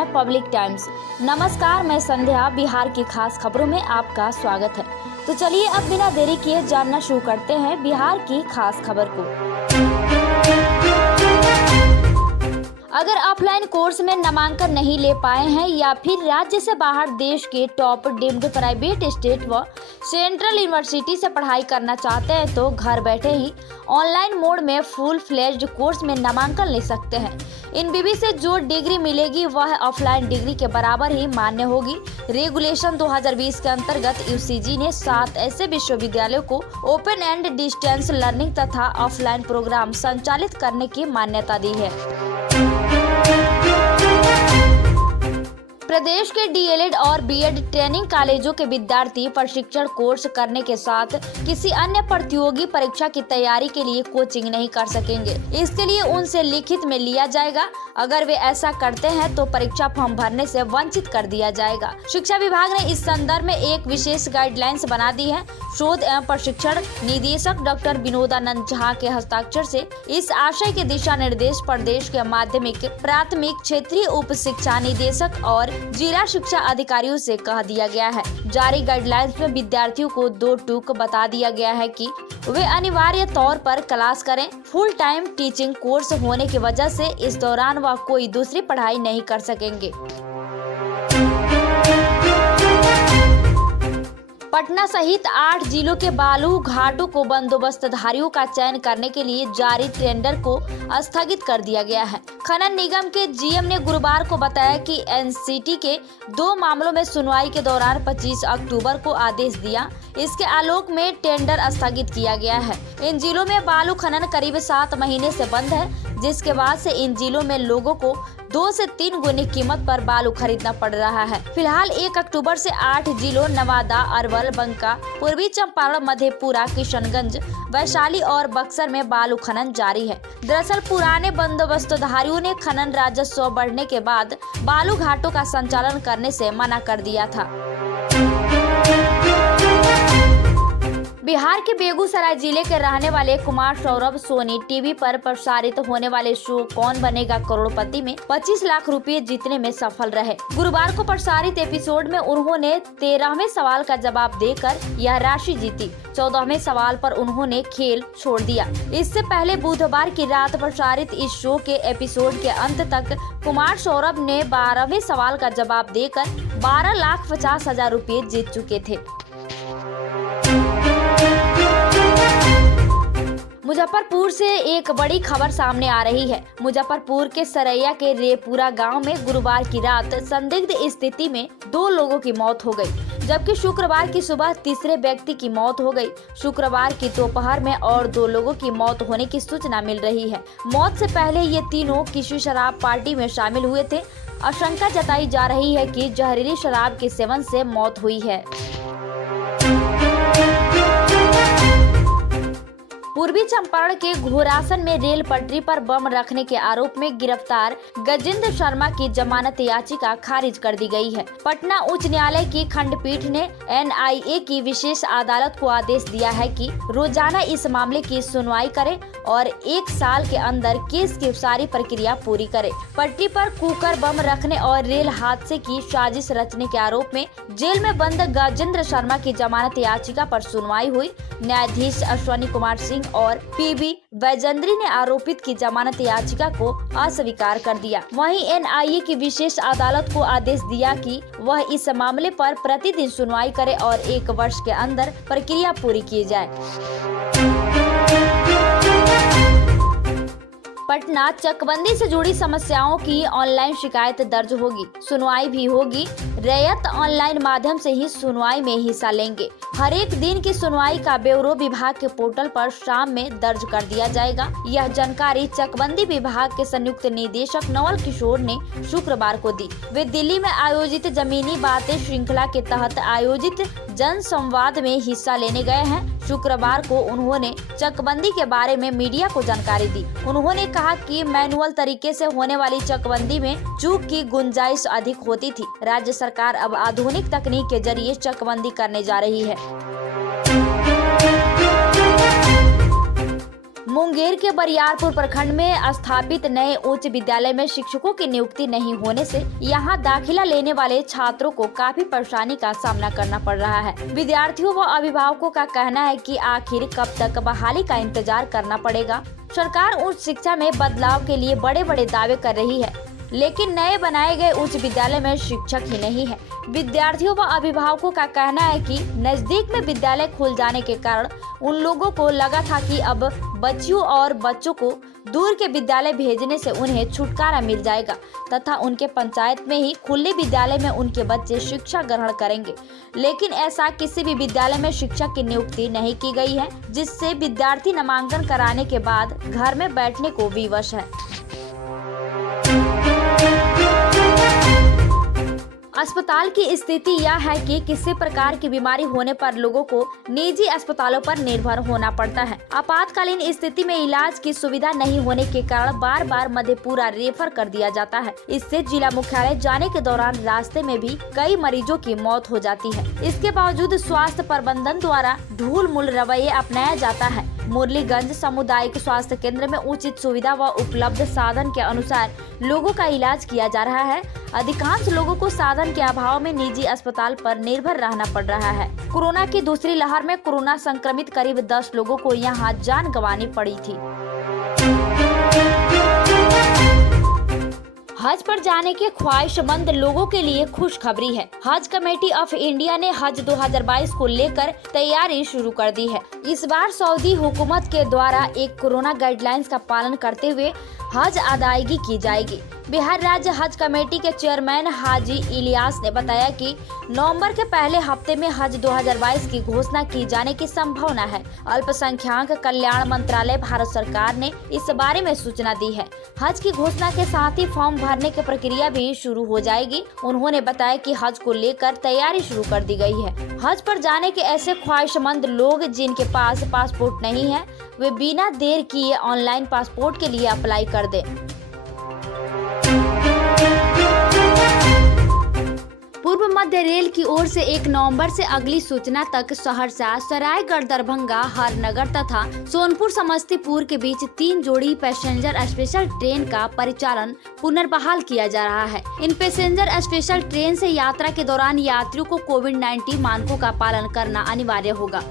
हैं public times. नमस्कार, मैं संध्या। बिहार की खास खबरों में आपका स्वागत है। तो चलिए अब बिना देरी किए जानना शुरू करते हैं बिहार की खास खबर को। अगर ऑफलाइन कोर्स में नामांकन नहीं ले पाए हैं या फिर राज्य से बाहर देश के टॉप डीम्ड प्राइवेट स्टेट व सेंट्रल यूनिवर्सिटी से पढ़ाई करना चाहते हैं तो घर बैठे ही ऑनलाइन मोड में फुल फ्लेज्ड कोर्स में नामांकन ले सकते हैं। इन बीबी से जो डिग्री मिलेगी वह ऑफलाइन डिग्री के बराबर ही मान्य होगी। रेगुलेशन 2020 के अंतर्गत यूजीसी ने 7 ऐसे विश्वविद्यालयों को ओपन एंड डिस्टेंस लर्निंग तथा ऑफलाइन प्रोग्राम संचालित करने की मान्यता दी है। प्रदेश के डीएलएड और बीएड ट्रेनिंग कॉलेजों के विद्यार्थी प्रशिक्षण कोर्स करने के साथ किसी अन्य प्रतियोगी परीक्षा की तैयारी के लिए कोचिंग नहीं कर सकेंगे। इसके लिए उनसे लिखित में लिया जाएगा। अगर वे ऐसा करते हैं तो परीक्षा फॉर्म भरने से वंचित कर दिया जाएगा। शिक्षा विभाग ने इस संदर्भ में एक विशेष गाइडलाइंस बना दी है। शोध एवं प्रशिक्षण निदेशक डॉक्टर विनोदानंद झा के हस्ताक्षर से इस आशय के दिशा निर्देश प्रदेश के माध्यमिक, प्राथमिक, क्षेत्रीय उप शिक्षा निदेशक और जिला शिक्षा अधिकारियों से कह दिया गया है। जारी गाइडलाइंस में विद्यार्थियों को 2 टूक बता दिया गया है कि वे अनिवार्य तौर पर क्लास करें। फुल टाइम टीचिंग कोर्स होने की वजह से इस दौरान वह कोई दूसरी पढ़ाई नहीं कर सकेंगे। पटना सहित 8 जिलों के बालू घाटों को बंदोबस्तधारियों का चयन करने के लिए जारी टेंडर को स्थगित कर दिया गया है। खनन निगम के जीएम ने गुरुवार को बताया कि एनसीटी के 2 मामलों में सुनवाई के दौरान 25 अक्टूबर को आदेश दिया। इसके आलोक में टेंडर स्थगित किया गया है। इन जिलों में बालू खनन करीब 7 महीने से बंद है, जिसके बाद से इन जिलों में लोगों को 2 से 3 गुनी कीमत पर बालू खरीदना पड़ रहा है। फिलहाल 1 अक्टूबर से 8 जिलों नवादा, अरवल, बंका, पूर्वी चंपारण, मधेपुरा, किशनगंज, वैशाली और बक्सर में बालू खनन जारी है। दरअसल पुराने बंदोबस्तधारियों ने खनन राजस्व बढ़ने के बाद बालू घाटों का संचालन करने से मना कर दिया था। बिहार के बेगूसराय जिले के रहने वाले कुमार सौरभ सोनी टीवी पर प्रसारित होने वाले शो कौन बनेगा करोड़पति में 25 लाख रुपए जीतने में सफल रहे। गुरुवार को प्रसारित एपिसोड में उन्होंने 13वें सवाल का जवाब देकर यह राशि जीती। 14वें सवाल पर उन्होंने खेल छोड़ दिया। इससे पहले बुधवार की रात प्रसारित इस शो के एपिसोड के अंत तक कुमार सौरभ ने 12वें सवाल का जवाब देकर 12,50,000 रुपए जीत चुके थे। मुजफ्फरपुर से एक बड़ी खबर सामने आ रही है। मुजफ्फरपुर के सरैया के रेपुरा गांव में गुरुवार की रात संदिग्ध स्थिति में 2 लोगों की मौत हो गई, जबकि शुक्रवार की सुबह तीसरे व्यक्ति की मौत हो गई। शुक्रवार की दोपहर में और 2 लोगों की मौत होने की सूचना मिल रही है। मौत से पहले ये तीनों किसी शराब पार्टी में शामिल हुए थे। आशंका जताई जा रही है कि जहरीली शराब के सेवन से मौत हुई है। पूर्वी चंपारण के घोरासन में रेल पटरी पर बम रखने के आरोप में गिरफ्तार गजेंद्र शर्मा की जमानत याचिका खारिज कर दी गई है। पटना उच्च न्यायालय की खंडपीठ ने एनआईए की विशेष अदालत को आदेश दिया है कि रोजाना इस मामले की सुनवाई करे और 1 साल के अंदर केस की सारी प्रक्रिया पूरी करे। पटरी पर कुकर बम रखने और रेल हादसे की साजिश रचने के आरोप में जेल में बंद गजेंद्र शर्मा की जमानत याचिका पर सुनवाई हुई। न्यायाधीश अश्वनी कुमार सिंह और पीबी वैजेंद्री ने आरोपित की जमानत याचिका को अस्वीकार कर दिया। वहीं एनआईए की विशेष अदालत को आदेश दिया कि वह इस मामले पर प्रतिदिन सुनवाई करे और 1 वर्ष के अंदर प्रक्रिया पूरी की जाए। पटना चकबंदी से जुड़ी समस्याओं की ऑनलाइन शिकायत दर्ज होगी, सुनवाई भी होगी। रैयत ऑनलाइन माध्यम से ही सुनवाई में हिस्सा लेंगे। हर एक दिन की सुनवाई का ब्यूरो विभाग के पोर्टल पर शाम में दर्ज कर दिया जाएगा। यह जानकारी चकबंदी विभाग के संयुक्त निदेशक नवल किशोर ने शुक्रवार को दी। वे दिल्ली में आयोजित जमीनी बातें श्रृंखला के तहत आयोजित जन संवाद में हिस्सा लेने गए हैं। शुक्रवार को उन्होंने चकबंदी के बारे में मीडिया को जानकारी दी। उन्होंने कहा कि मैनुअल तरीके से होने वाली चकबंदी में चूक की गुंजाइश अधिक होती थी। राज्य सरकार अब आधुनिक तकनीक के जरिए चकबंदी करने जा रही है। मुंगेर के बरियारपुर प्रखंड में स्थापित नए उच्च विद्यालय में शिक्षकों की नियुक्ति नहीं होने से यहां दाखिला लेने वाले छात्रों को काफी परेशानी का सामना करना पड़ रहा है। विद्यार्थियों व अभिभावकों का कहना है कि आखिर कब तक बहाली का इंतजार करना पड़ेगा। सरकार उच्च शिक्षा में बदलाव के लिए बड़े बड़े दावे कर रही है, लेकिन नए बनाए गए उच्च विद्यालय में शिक्षक ही नहीं है। विद्यार्थियों व अभिभावकों का कहना है कि नजदीक में विद्यालय खुल जाने के कारण उन लोगों को लगा था कि अब बच्चियों और बच्चों को दूर के विद्यालय भेजने से उन्हें छुटकारा मिल जाएगा तथा उनके पंचायत में ही खुले विद्यालय में उनके बच्चे शिक्षा ग्रहण करेंगे, लेकिन ऐसा किसी भी विद्यालय में शिक्षक की नियुक्ति नहीं की गई है, जिससे विद्यार्थी नामांकन कराने के बाद घर में बैठने को विवश है। अस्पताल की स्थिति यह है कि किसी प्रकार की बीमारी होने पर लोगों को निजी अस्पतालों पर निर्भर होना पड़ता है। आपातकालीन स्थिति में इलाज की सुविधा नहीं होने के कारण बार बार मधेपुरा रेफर कर दिया जाता है। इससे जिला मुख्यालय जाने के दौरान रास्ते में भी कई मरीजों की मौत हो जाती है। इसके बावजूद स्वास्थ्य प्रबंधन द्वारा ढूल मूल रवैया अपनाया जाता है। मुरलीगंज सामुदायिक स्वास्थ्य केंद्र में उचित सुविधा व उपलब्ध साधन के अनुसार लोगों का इलाज किया जा रहा है। अधिकांश लोगों को साधन के अभाव में निजी अस्पताल पर निर्भर रहना पड़ रहा है। कोरोना की दूसरी लहर में कोरोना संक्रमित करीब 10 लोगों को यहां जान गंवानी पड़ी थी। हज पर जाने के ख्वाहिशमंद लोगों के लिए खुशखबरी है। हज कमेटी ऑफ इंडिया ने हज 2022 को लेकर तैयारी शुरू कर दी है। इस बार सऊदी हुकूमत के द्वारा एक कोरोना गाइडलाइंस का पालन करते हुए हज अदायगी की जाएगी। बिहार राज्य हज कमेटी के चेयरमैन हाजी इलियास ने बताया कि नवंबर के पहले हफ्ते में हज 2022 की घोषणा की जाने की संभावना है। अल्पसंख्यक कल्याण मंत्रालय भारत सरकार ने इस बारे में सूचना दी है। हज की घोषणा के साथ ही फॉर्म भरने की प्रक्रिया भी शुरू हो जाएगी। उन्होंने बताया कि हज को लेकर तैयारी शुरू कर दी गई है। हज पर जाने के ऐसे ख्वाहिशमंद लोग जिनके पास पासपोर्ट नहीं है, वे बिना देर किए ऑनलाइन पासपोर्ट के लिए अप्लाई कर दें। पूर्व मध्य रेल की ओर से 1 नवंबर से अगली सूचना तक सहरसा, सरायगढ़, दरभंगा, हरनगर तथा सोनपुर समस्तीपुर के बीच 3 जोड़ी पैसेंजर स्पेशल ट्रेन का परिचालन पुनर्बहाल किया जा रहा है। इन पैसेंजर स्पेशल ट्रेन से यात्रा के दौरान यात्रियों को कोविड-19 मानकों का पालन करना अनिवार्य होगा।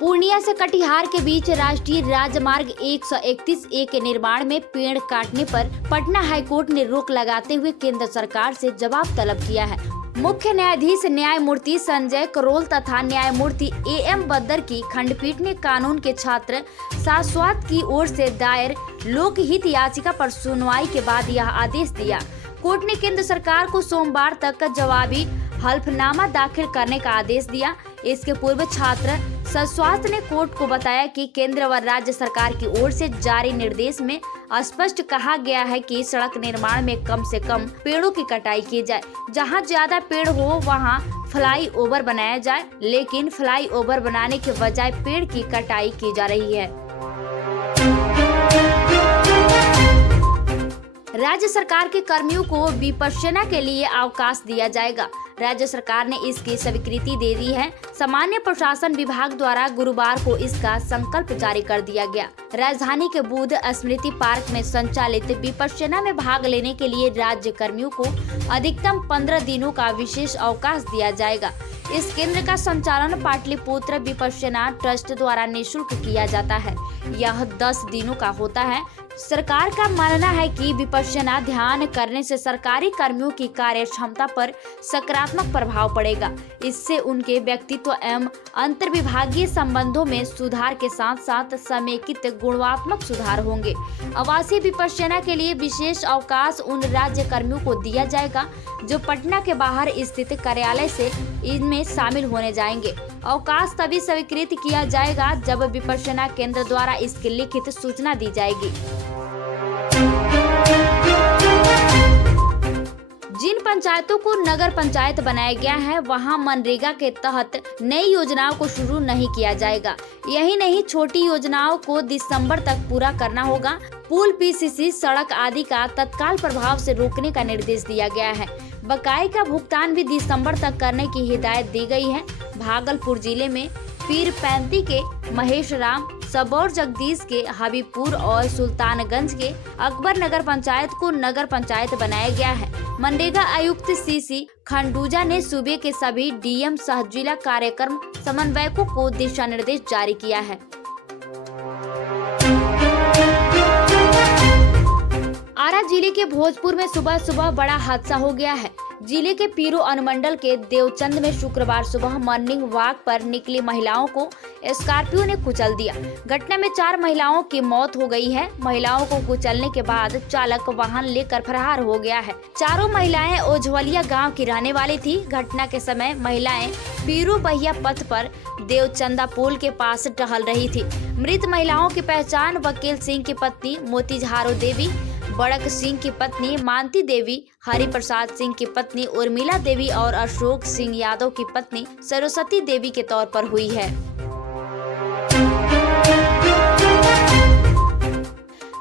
पूर्णिया से कटिहार के बीच राष्ट्रीय राजमार्ग 131A के निर्माण में पेड़ काटने पर पटना हाईकोर्ट ने रोक लगाते हुए केंद्र सरकार से जवाब तलब किया है। मुख्य न्यायाधीश न्यायमूर्ति संजय करोल तथा न्यायमूर्ति AM बद्दर की खंडपीठ ने कानून के छात्र शाश्वत की ओर से दायर लोकहित याचिका पर सुनवाई के बाद यह आदेश दिया। कोर्ट ने केंद्र सरकार को सोमवार तक जवाबी हल्फनामा दाखिल करने का आदेश दिया। इसके पूर्व छात्र शाश्वत ने कोर्ट को बताया कि केंद्र व राज्य सरकार की ओर से जारी निर्देश में स्पष्ट कहा गया है कि सड़क निर्माण में कम से कम पेड़ों की कटाई की जाए। जहां ज्यादा पेड़ हो वहां फ्लाई ओवर बनाया जाए, लेकिन फ्लाई ओवर बनाने के बजाय पेड़ की कटाई की जा रही है। राज्य सरकार के कर्मियों को विपश्यना के लिए अवकाश दिया जाएगा। राज्य सरकार ने इसकी स्वीकृति दे दी है। सामान्य प्रशासन विभाग द्वारा गुरुवार को इसका संकल्प जारी कर दिया गया। राजधानी के बुद्ध स्मृति पार्क में संचालित विपश्यना में भाग लेने के लिए राज्य कर्मियों को अधिकतम 15 दिनों का विशेष अवकाश दिया जाएगा। इस केंद्र का संचालन पाटलिपुत्र विपश्यना ट्रस्ट द्वारा निःशुल्क किया जाता है। यह 10 दिनों का होता है। सरकार का मानना है कि विपश्यना ध्यान करने से सरकारी कर्मियों की कार्य क्षमता पर सकारात्मक प्रभाव पड़ेगा। इससे उनके व्यक्तित्व एवं अंतर्विभागीय संबंधों में सुधार के साथ साथ समेकित गुणात्मक सुधार होंगे। आवासीय विपश्यना के लिए विशेष अवकाश उन राज्य कर्मियों को दिया जाएगा जो पटना के बाहर स्थित कार्यालय से इनमें शामिल होने जाएंगे। अवकाश तभी स्वीकृत किया जाएगा जब विपश्यना केंद्र द्वारा इसकी लिखित सूचना दी जाएगी। जिन पंचायतों को नगर पंचायत बनाया गया है वहां मनरेगा के तहत नई योजनाओं को शुरू नहीं किया जाएगा। यही नहीं, छोटी योजनाओं को दिसंबर तक पूरा करना होगा। पुल, PCC, सड़क आदि का तत्काल प्रभाव से रोकने का निर्देश दिया गया है। बकाये का भुगतान भी दिसंबर तक करने की हिदायत दी गई है। भागलपुर जिले में पीर पैंती के महेश राम, सबौर जगदीश के हबीबपुर और सुल्तानगंज के अकबर नगर पंचायत को नगर पंचायत बनाया गया है। मनरेगा आयुक्त सीसी खंडूजा ने सूबे के सभी डीएम सह जिला कार्यक्रम समन्वयकों को दिशा निर्देश जारी किया है। आरा जिले के भोजपुर में सुबह सुबह बड़ा हादसा हो गया है। जिले के पीरू अनुमंडल के देवचंद में शुक्रवार सुबह मॉर्निंग वॉक पर निकली महिलाओं को स्कॉर्पियो ने कुचल दिया। घटना में 4 महिलाओं की मौत हो गई है। महिलाओं को कुचलने के बाद चालक वाहन लेकर फरार हो गया है। चारों महिलाएं ओझवलिया गांव की रहने वाली थी। घटना के समय महिलाएं पीरू बहिया पथ पर देवचंदा पुल के पास टहल रही थी। मृत महिलाओं की पहचान वकील सिंह की पत्नी मोतीझारो देवी, बड़क सिंह की पत्नी मानती देवी, हरि प्रसाद सिंह की पत्नी उर्मिला देवी और अशोक सिंह यादव की पत्नी सरस्वती देवी के तौर पर हुई है।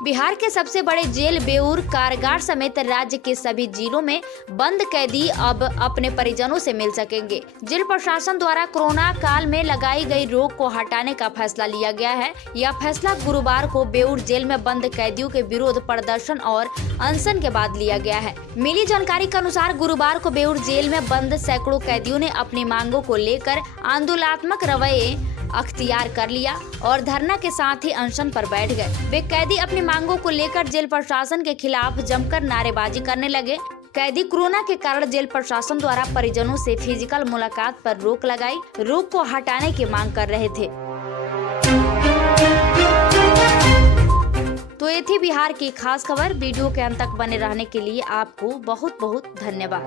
बिहार के सबसे बड़े जेल बेऊर कारागार समेत राज्य के सभी जिलों में बंद कैदी अब अपने परिजनों से मिल सकेंगे। जेल प्रशासन द्वारा कोरोना काल में लगाई गई रोक को हटाने का फैसला लिया गया है। यह फैसला गुरुवार को बेऊर जेल में बंद कैदियों के विरोध प्रदर्शन और अनशन के बाद लिया गया है। मिली जानकारी के अनुसार गुरुवार को बेऊर जेल में बंद सैकड़ों कैदियों ने अपनी मांगों को लेकर आंदोलनात्मक रवैये अख्तियार कर लिया और धरना के साथ ही अनशन पर बैठ गए। वे कैदी अपनी मांगों को लेकर जेल प्रशासन के खिलाफ जमकर नारेबाजी करने लगे। कैदी कोरोना के कारण जेल प्रशासन द्वारा परिजनों से फिजिकल मुलाकात पर रोक लगाई, रोक को हटाने की मांग कर रहे थे। तो ये थी बिहार की खास खबर। वीडियो के अंत तक बने रहने के लिए आपको बहुत बहुत धन्यवाद।